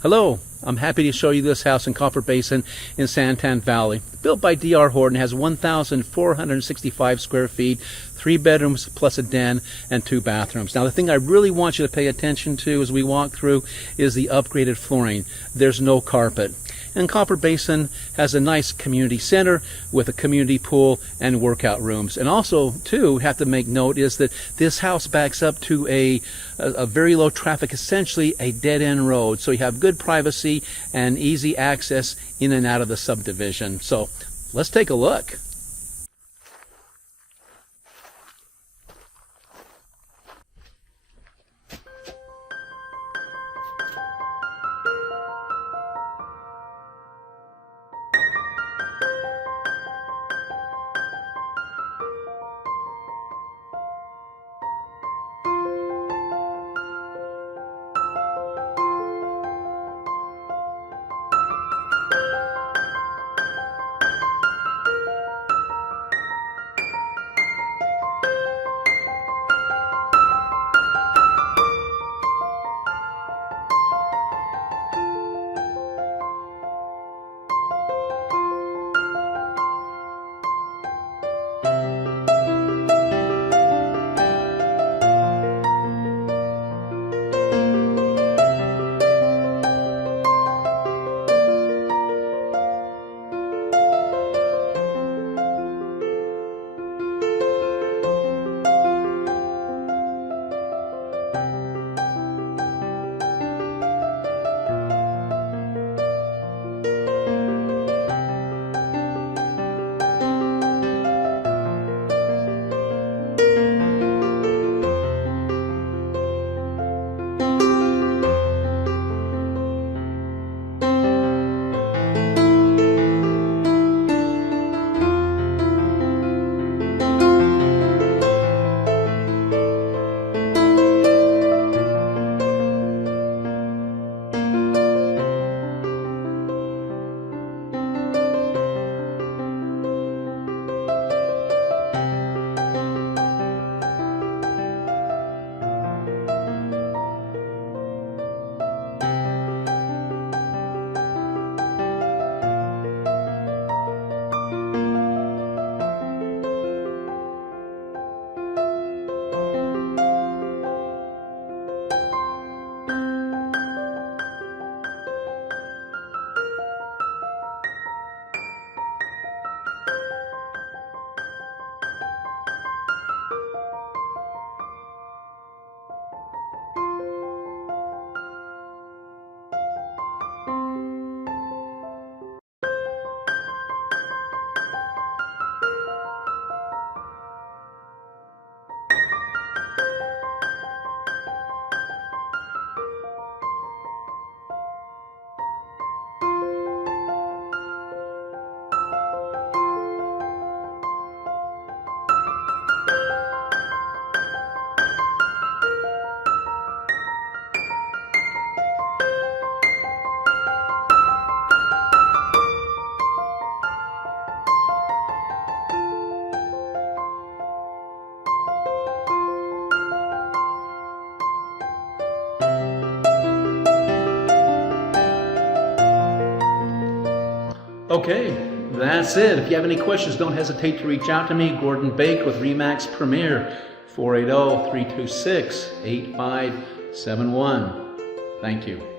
Hello, I'm happy to show you this house in Copper Basin in Santan Valley. Built by D.R. Horton, has 1,465 square feet, 3 bedrooms plus a den, and 2 bathrooms. Now the thing I really want you to pay attention to as we walk through is the upgraded flooring. There's no carpet. And Copper Basin has a nice community center with a community pool and workout rooms. And also, too, have to make note is that this house backs up to a very low traffic, essentially a dead-end road. So you have good privacy and easy access in and out of the subdivision. So let's take a look. Okay, that's it. If you have any questions, don't hesitate to reach out to me, Gordon Bake with RE/MAX Premier, 480-326-8571. Thank you.